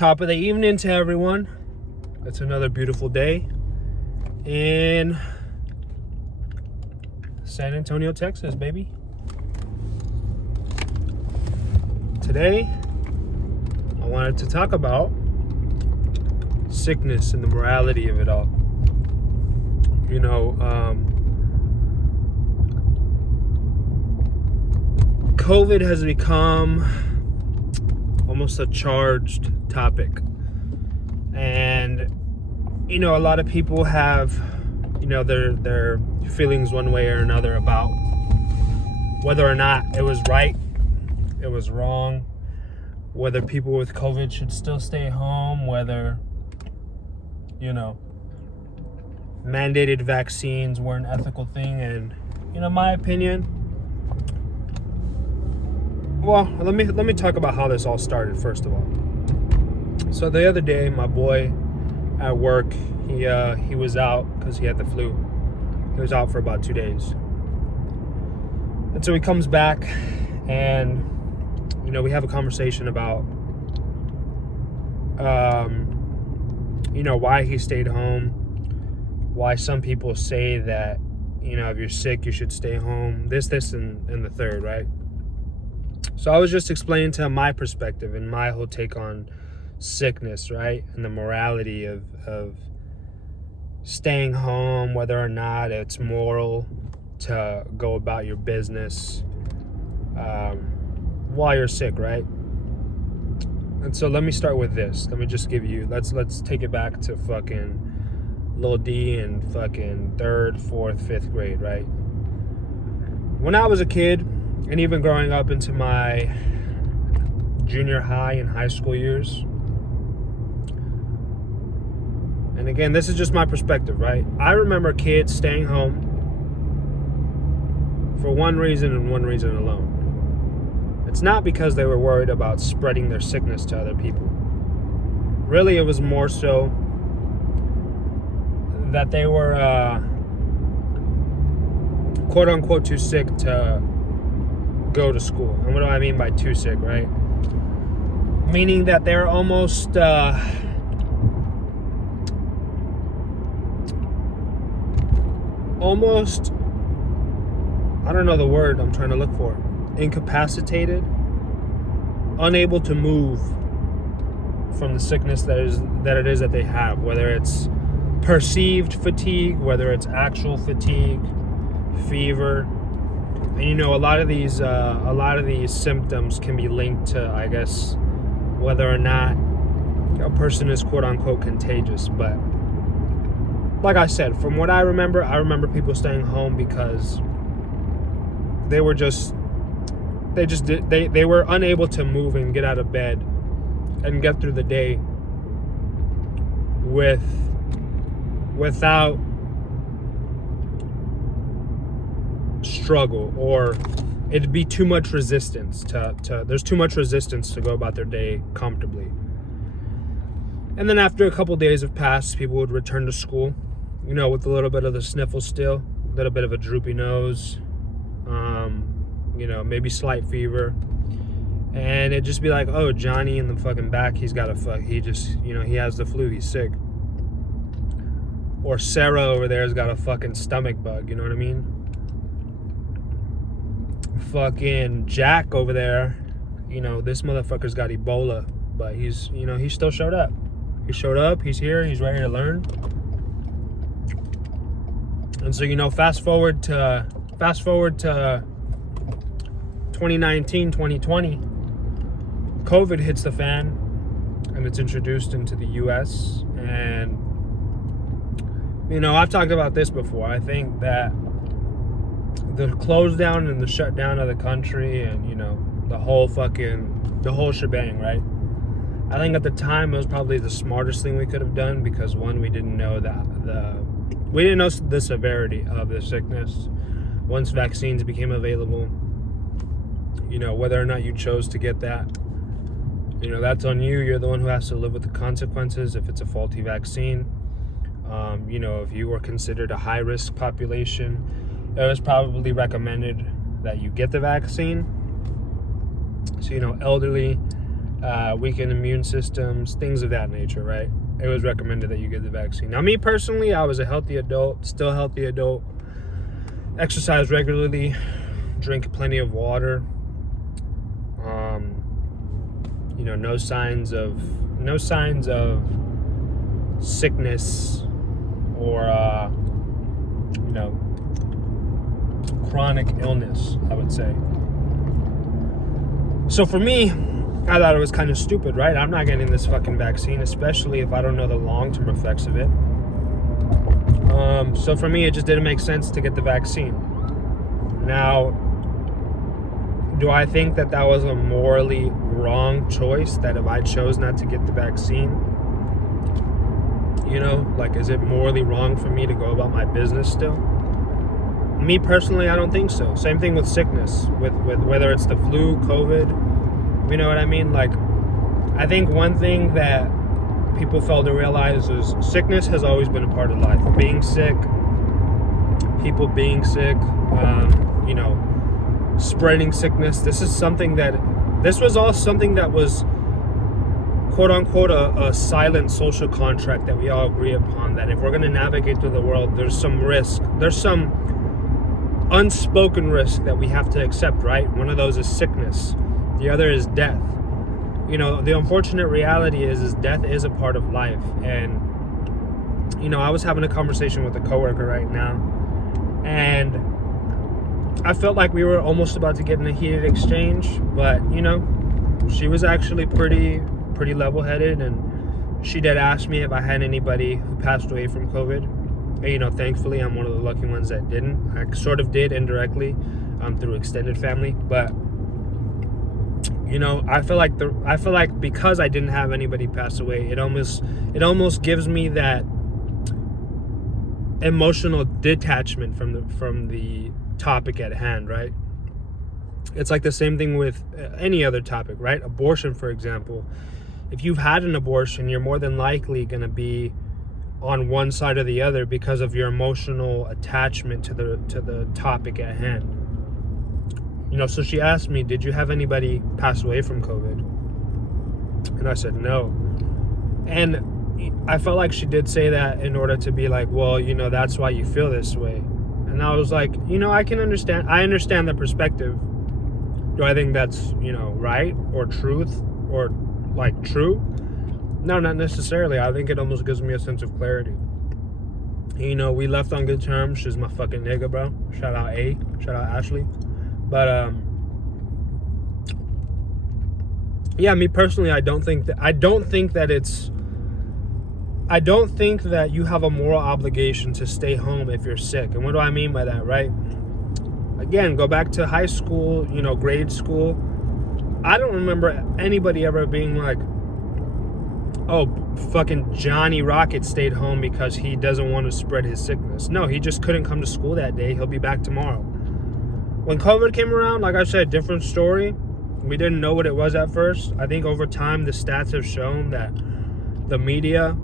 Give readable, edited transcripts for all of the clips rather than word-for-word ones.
Top of the evening to everyone. It's another beautiful day in San Antonio, Texas, baby. Today, I wanted to talk about sickness and the morality of it all. COVID has become almost a charged topic. And, a lot of people have, their feelings one way or another about whether or not it was right, it was wrong, whether people with COVID should still stay home, whether, mandated vaccines were an ethical thing. And, my opinion, well, let me talk about how this all started, first of all. So the other day, my boy at work, he was out because he had the flu. He was out for about 2 days. And so he comes back and, we have a conversation about, why he stayed home, why some people say that, if you're sick, you should stay home, this, and the third, right? So I was just explaining to him my perspective and my whole take on sickness, right? And the morality of staying home, whether or not it's moral to go about your business while you're sick, right? And so let me start with this. Let me just give you, let's take it back to fucking Lil D in fucking 3rd, 4th, 5th grade, right? When I was a kid, and even growing up into my junior high and high school years, and again, this is just my perspective, right? I remember kids staying home for one reason and one reason alone. It's not because they were worried about spreading their sickness to other people. Really, it was more so that they were, quote unquote, too sick to go to school. And what do I mean by too sick, right? Meaning that they're almost I don't know the word I'm trying to look for, incapacitated, unable to move from the sickness that it is that they have, whether it's perceived fatigue, whether it's actual fatigue, fever. And a lot of these symptoms can be linked to, I guess, whether or not a person is quote unquote contagious. But like I said, from what I remember people staying home because they were unable to move and get out of bed and get through the day without struggle, or it'd be too much resistance there's too much resistance to go about their day comfortably. And then after a couple days have passed, people would return to school, with a little bit of the sniffles still, a little bit of a droopy nose, maybe slight fever, and it'd just be like, oh, Johnny in the fucking back, he has the flu, he's sick. Or Sarah over there has got a fucking stomach bug, you know what I mean? Fucking Jack over there, this motherfucker's got Ebola, but he still showed up. He showed up, he's here, he's ready to learn. And so, fast forward to 2019, 2020, COVID hits the fan, and it's introduced into the US. And, I've talked about this before. I think that the close down and the shutdown of the country and, the whole shebang, right? I think at the time it was probably the smartest thing we could have done, because one, we didn't know the severity of the sickness. Once vaccines became available, whether or not you chose to get that, that's on you. You're the one who has to live with the consequences if it's a faulty vaccine. If you were considered a high-risk population, it was probably recommended that you get the vaccine. So, elderly, weaken immune systems, things of that nature, right? It was recommended that you get the vaccine. Now, me personally, I was a healthy adult, still healthy adult, exercise regularly, drink plenty of water. No signs of sickness or chronic illness, I would say. So for me, I thought it was kind of stupid, right? I'm not getting this fucking vaccine, especially if I don't know the long-term effects of it. So for me, it just didn't make sense to get the vaccine. Now, do I think that was a morally wrong choice, that if I chose not to get the vaccine, is it morally wrong for me to go about my business still? Me personally, I don't think so. Same thing with sickness, with whether it's the flu, COVID, you know what I mean? Like, I think one thing that people fail to realize is sickness has always been a part of life. Being sick, people being sick, spreading sickness. This was all something that was, quote unquote, a silent social contract that we all agree upon, that if we're going to navigate through the world, there's some risk. There's some unspoken risk that we have to accept, right? One of those is sickness. The other is death. The unfortunate reality is death is a part of life. And, I was having a conversation with a coworker right now, and I felt like we were almost about to get in a heated exchange, but, she was actually pretty level-headed, and she did ask me if I had anybody who passed away from COVID. And, thankfully, I'm one of the lucky ones that didn't. I sort of did indirectly through extended family, but I feel like because I didn't have anybody pass away, it almost gives me that emotional detachment from the topic at hand, right? It's like the same thing with any other topic, right? Abortion, for example. If you've had an abortion, you're more than likely going to be on one side or the other because of your emotional attachment to the topic at hand. So she asked me, did you have anybody pass away from COVID? And I said no. And I felt like she did say that in order to be like, well, that's why you feel this way. And I was like, I understand the perspective. Do I think that's, right or truth or like true? No, not necessarily. I think it almost gives me a sense of clarity. We left on good terms. She's my fucking nigga, bro. Shout out Ashley. But yeah, me personally, I don't think that you have a moral obligation to stay home if you're sick. And what do I mean by that, right? Again, go back to high school, grade school. I don't remember anybody ever being like, oh, fucking Johnny Rocket stayed home because he doesn't want to spread his sickness. No, he just couldn't come to school that day. He'll be back tomorrow. When COVID came around, like I said, different story. We didn't know what it was at first. I think over time, the stats have shown that the media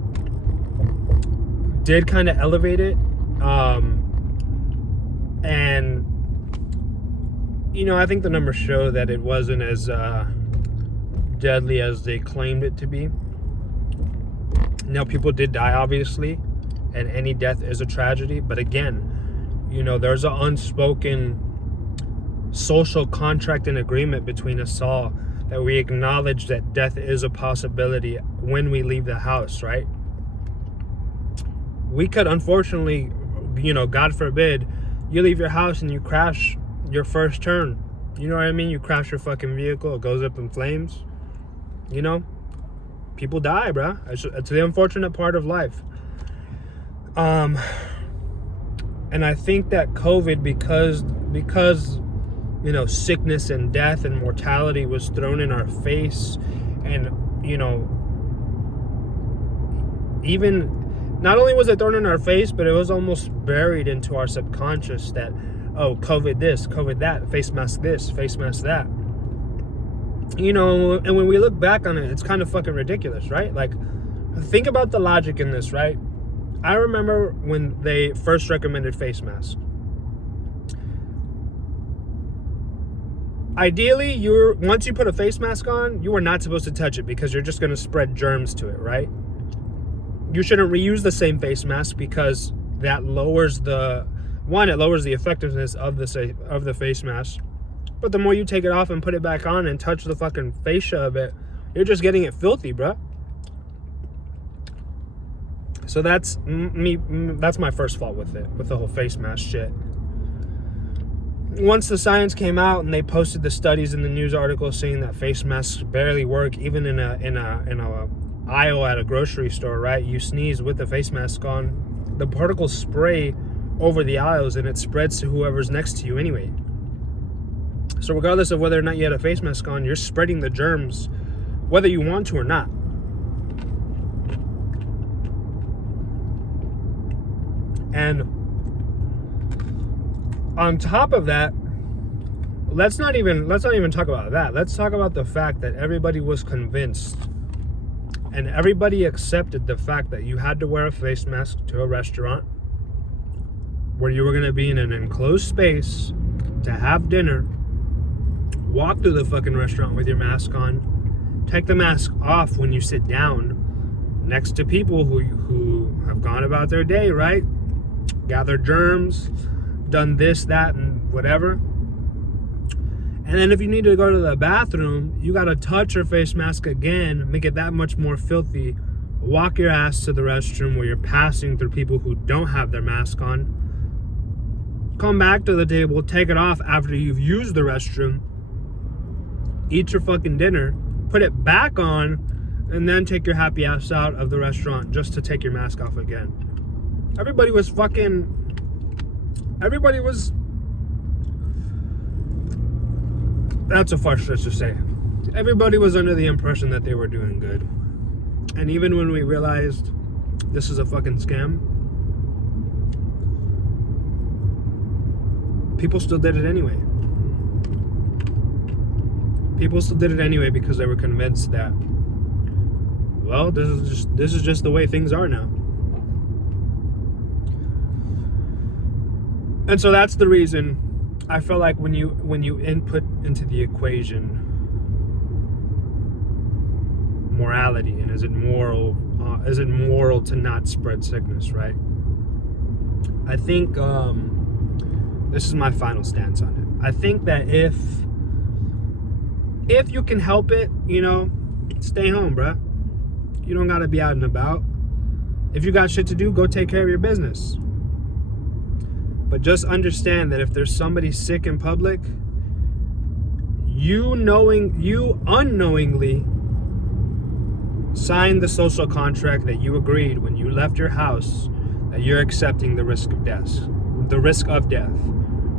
did kind of elevate it. And, I think the numbers show that it wasn't as deadly as they claimed it to be. Now, people did die, obviously, and any death is a tragedy. But again, there's an unspoken social contract and agreement between us all that we acknowledge that death is a possibility when we leave the house, right? We could, unfortunately, God forbid, you leave your house and you crash your first turn. You know what I mean? You crash your fucking vehicle, it goes up in flames. People die, bro. It's the unfortunate part of life. And I think that COVID, because sickness and death and mortality was thrown in our face, and even not only was it thrown in our face, but it was almost buried into our subconscious that, oh, COVID this, COVID that, face mask this, face mask that. And when we look back on it, it's kind of fucking ridiculous, right? Like, think about the logic in this, right? I remember when they first recommended face masks. ideally, once you put a face mask on, you are not supposed to touch it because you're just going to spread germs to it, right? You shouldn't reuse the same face mask because that lowers the effectiveness of the face mask. But the more you take it off and put it back on and touch the fucking fascia of it, you're just getting it filthy, bro. So that's me. That's my first fault with it, with the whole face mask shit. Once the science came out and they posted the studies in the news article saying that face masks barely work, even in a aisle at a grocery store, right? You sneeze with the face mask on, the particles spray over the aisles and it spreads to whoever's next to you anyway. So regardless of whether or not you had a face mask on, you're spreading the germs, whether you want to or not. And on top of that, let's not even talk about that. Let's talk about the fact that everybody was convinced and everybody accepted the fact that you had to wear a face mask to a restaurant where you were going to be in an enclosed space to have dinner, walk through the fucking restaurant with your mask on, take the mask off when you sit down next to people who have gone about their day, right? Gathered germs, done this, that, and whatever. And then if you need to go to the bathroom, you got to touch your face mask again, make it that much more filthy, walk your ass to the restroom where you're passing through people who don't have their mask on, come back to the table, take it off after you've used the restroom, eat your fucking dinner, put it back on, and then take your happy ass out of the restaurant just to take your mask off again. Everybody was that's a far stretch to say. Everybody was under the impression that they were doing good. And even when we realized this is a fucking scam, people still did it anyway. People still did it anyway because they were convinced that, well, this is just the way things are now. And so that's the reason I feel like when you input into the equation morality and is it moral to not spread sickness, right? I think this is my final stance on it. I think that if you can help it, stay home, bruh. You don't gotta be out and about. If you got shit to do, go take care of your business. But just understand that if there's somebody sick in public, you unknowingly signed the social contract that you agreed when you left your house that you're accepting the risk of death.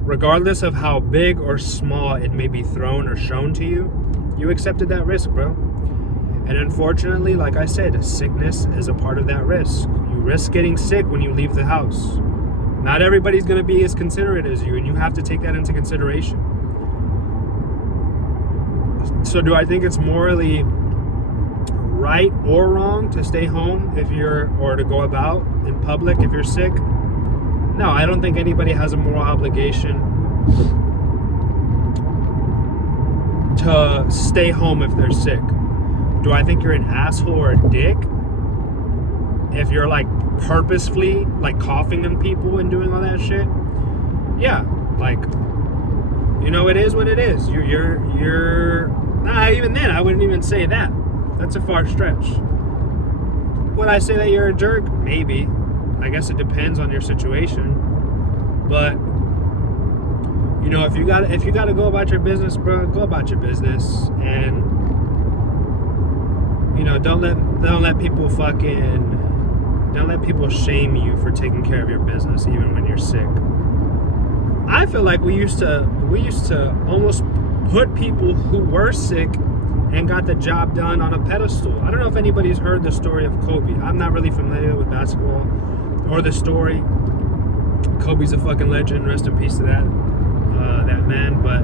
Regardless of how big or small it may be thrown or shown to you, you accepted that risk, bro. And unfortunately, like I said, sickness is a part of that risk. You risk getting sick when you leave the house. Not everybody's going to be as considerate as you, and you have to take that into consideration. So do I think it's morally right or wrong to stay home or to go about in public if you're sick? No, I don't think anybody has a moral obligation to stay home if they're sick. Do I think you're an asshole or a dick if you're purposefully coughing on people and doing all that shit? Yeah, it is what it is. Even then I wouldn't even say that. That's a far stretch. Would I say that you're a jerk? Maybe. I guess it depends on your situation. But if you gotta go about your business, bro, go about your business, and don't let people shame you for taking care of your business even when you're sick. I feel like we used to almost put people who were sick and got the job done on a pedestal. I don't know if anybody's heard the story of Kobe. I'm not really familiar with basketball or the story. Kobe's a fucking legend. Rest in peace to that man. But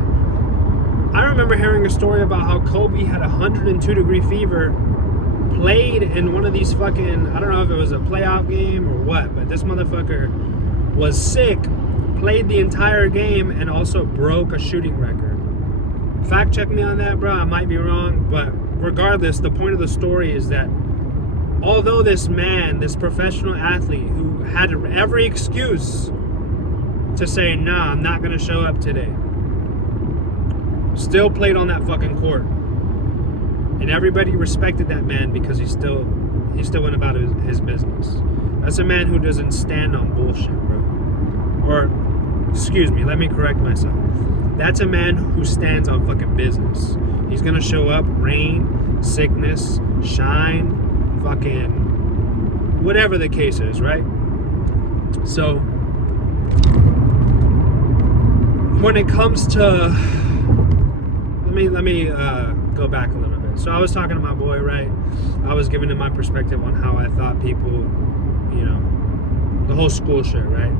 I remember hearing a story about how Kobe had 102-degree fever, played in one of these fucking, I don't know if it was a playoff game or what, but this motherfucker was sick, played the entire game, and also broke a shooting record. Fact check me on that, bro. I might be wrong, but regardless, the point of the story is that although this man, this professional athlete who had every excuse to say, nah, I'm not going to show up today, still played on that fucking court. And everybody respected that man because he still went about his business. That's a man who doesn't stand on bullshit, bro. Or, excuse me, let me correct myself. That's a man who stands on fucking business. He's gonna show up, rain, sickness, shine, fucking whatever the case is, right? So when it comes to, let me go back a little bit. So I was talking to my boy, right? I was giving him my perspective on how I thought people, you know, the whole school shit, right?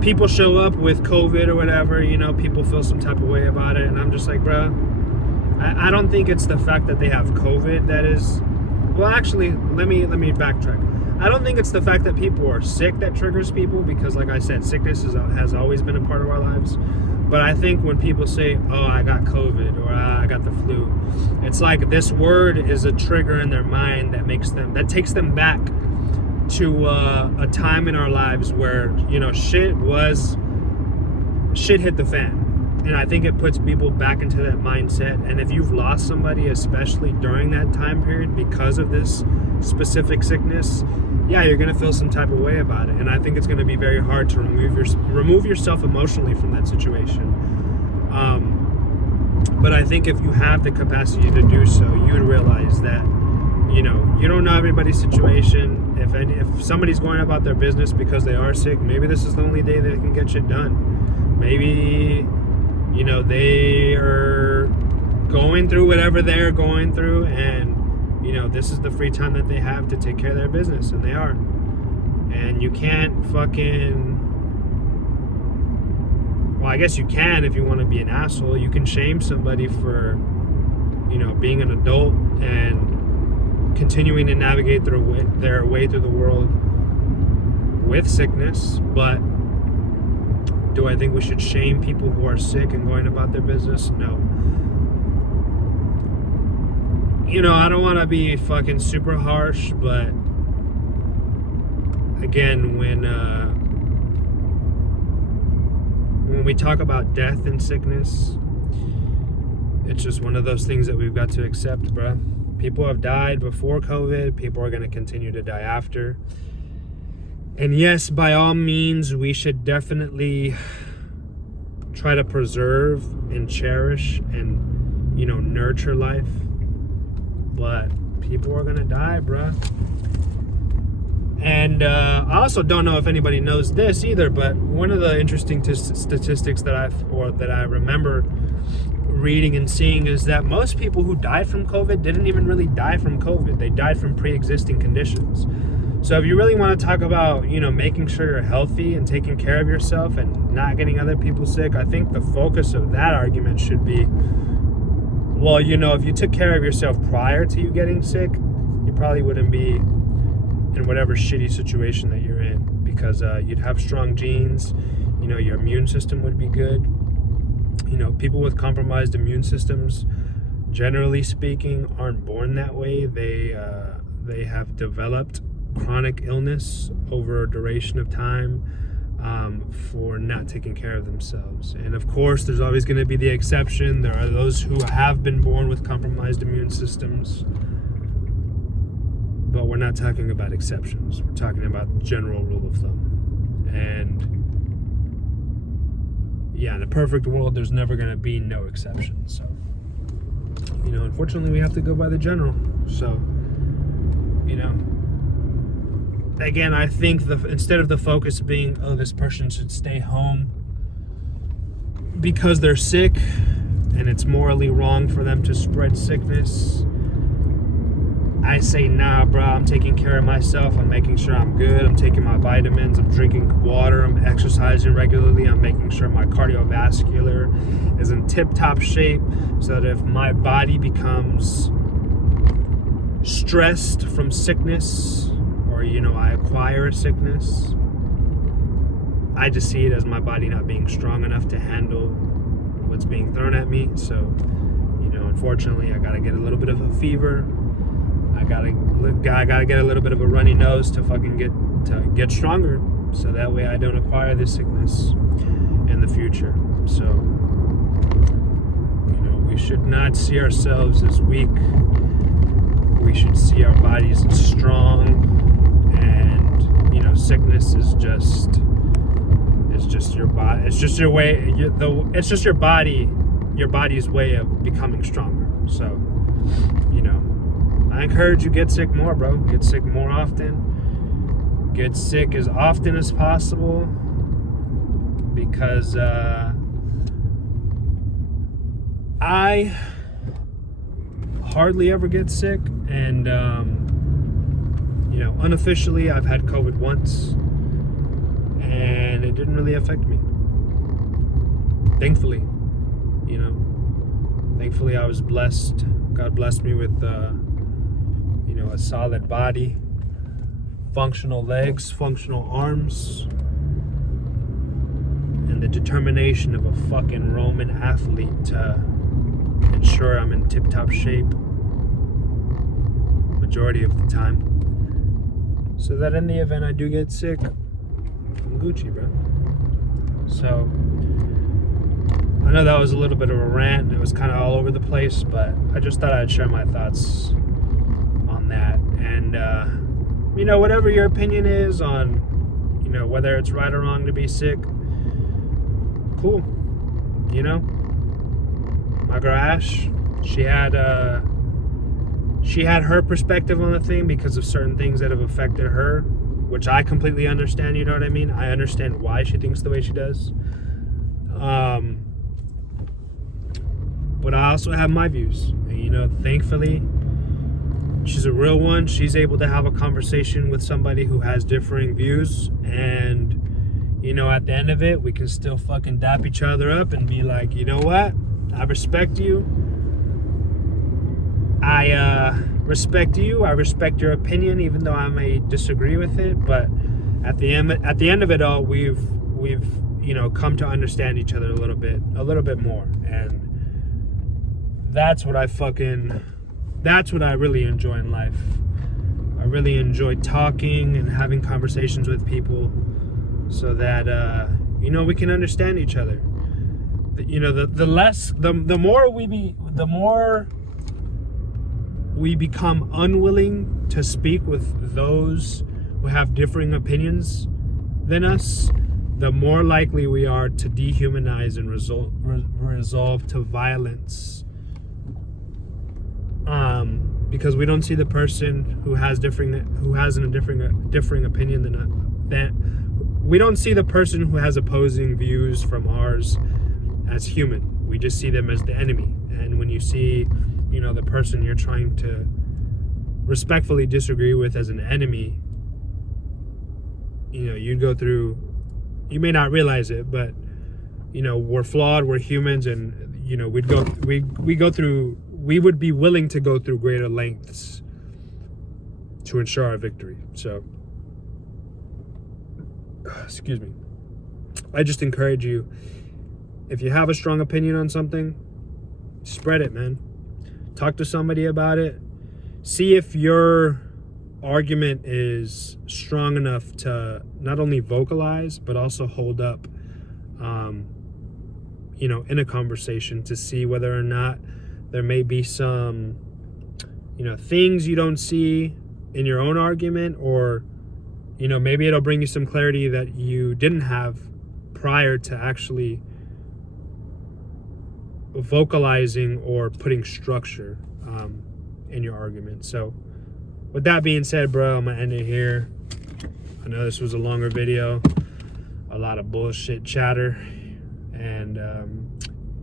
People show up with COVID or whatever, you know, people feel some type of way about it, and I'm just like, bro, I don't think it's the fact that they have COVID that is, well, actually, let me backtrack. I don't think it's the fact that people are sick that triggers people, because like I said, sickness has always been a part of our lives. But I think when people say, oh, I got COVID, or I got the flu, it's like this word is a trigger in their mind that takes them back to a time in our lives where, you know, shit hit the fan. And I think it puts people back into that mindset. And if you've lost somebody, especially during that time period, because of this specific sickness, yeah, you're going to feel some type of way about it. And I think it's going to be very hard to remove yourself emotionally from that situation. But I think if you have the capacity to do so, you would realize that, you know, you don't know everybody's situation. If somebody's going about their business because they are sick, maybe this is the only day they can get shit done. Maybe, you know, they are going through whatever they're going through, and, you know, this is the free time that they have to take care of their business, and they are. And you can't well, I guess you can if you want to be an asshole. You can shame somebody for, you know, being an adult and continuing to navigate their way through the world with sickness. But do I think we should shame people who are sick and going about their business? No. You know, I don't want to be fucking super harsh, but again, when we talk about death and sickness, it's just one of those things that we've got to accept, bruh. People have died before COVID. People are going to continue to die after. And yes, by all means, we should definitely try to preserve and cherish and, you know, nurture life. But people are going to die, bruh. And I also don't know if anybody knows this either, but one of the interesting statistics that I remember reading and seeing is that most people who died from COVID didn't even really die from COVID. They died from pre-existing conditions. So if you really want to talk about, you know, making sure you're healthy and taking care of yourself and not getting other people sick, I think the focus of that argument should be, well, you know, if you took care of yourself prior to you getting sick, you probably wouldn't be in whatever shitty situation that you're in, because you'd have strong genes, you know, your immune system would be good. You know, people with compromised immune systems, generally speaking, aren't born that way. They have developed chronic illness over a duration of time for not taking care of themselves. And of course, there's always going to be the exception. There are those who have been born with compromised immune systems. But we're not talking about exceptions. We're talking about general rule of thumb. And yeah, in a perfect world, there's never going to be no exceptions. So, you know, unfortunately, we have to go by the general. So, you know, again, I think instead of the focus being, oh, this person should stay home because they're sick and it's morally wrong for them to spread sickness, I say, nah, bro, I'm taking care of myself. I'm making sure I'm good. I'm taking my vitamins. I'm drinking water. I'm exercising regularly. I'm making sure my cardiovascular is in tip-top shape so that if my body becomes stressed from sickness, or, you know, I acquire a sickness, I just see it as my body not being strong enough to handle what's being thrown at me. So, you know, unfortunately, I gotta get a little bit of a fever. I gotta get a little bit of a runny nose to fucking get stronger, so that way I don't acquire this sickness in the future. So, you know, we should not see ourselves as weak. We should see our bodies as strong, and you know, sickness is just your body. It's just your way. It's just your body's way of becoming stronger. So, you know, I encourage you, get sick more, bro. Get sick more often. Get sick as often as possible, because I hardly ever get sick, and you know, unofficially I've had COVID once, and it didn't really affect me. Thankfully, you know, thankfully I was blessed. God blessed me with you know, a solid body, functional legs, functional arms, and the determination of a fucking Roman athlete to ensure I'm in tip-top shape majority of the time, so that in the event I do get sick, I'm Gucci, bro. So I know that was a little bit of a rant, and it was kind of all over the place, but I just thought I'd share my thoughts on that. And you know, whatever your opinion is on, you know, whether it's right or wrong to be sick, cool. You know, my girl Ash, she had her perspective on the thing because of certain things that have affected her, which I completely understand. You know what I mean? I understand why she thinks the way she does. But I also have my views, and you know, thankfully, she's a real one. She's able to have a conversation with somebody who has differing views, and you know, at the end of it, we can still fucking dap each other up and be like, you know what? I respect you. I respect you. I respect your opinion, even though I may disagree with it. But at the end of it all, we've you know, come to understand each other a little bit more, and that's what I really enjoy in life. I really enjoy talking and having conversations with people, so that you know, we can understand each other. You know, the more we become unwilling to speak with those who have differing opinions than us, the more likely we are to dehumanize and resolve to violence. Because we don't see the person who has a differing opinion than we don't see the person who has opposing views from ours as human. We just see them as the enemy. And when you see, you know, the person you're trying to respectfully disagree with as an enemy, you know, you may not realize it, but you know, we're flawed, we're humans, and you know, we would be willing to go through greater lengths to ensure our victory. So, excuse me. I just encourage you, if you have a strong opinion on something, spread it, man. Talk to somebody about it. See if your argument is strong enough to not only vocalize, but also hold up, you know, in a conversation, to see whether or not there may be some, you know, things you don't see in your own argument, or, you know, maybe it'll bring you some clarity that you didn't have prior to actually vocalizing or putting structure in your argument. So with that being said, bro, I'm gonna end it here. I know this was a longer video, a lot of bullshit chatter, and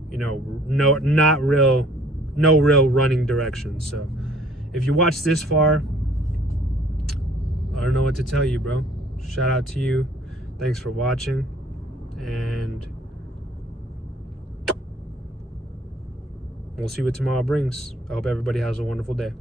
you know, no real running direction. So if you watched this far, I don't know what to tell you, bro. Shout out to you. Thanks for watching, and we'll see what tomorrow brings. I hope everybody has a wonderful day.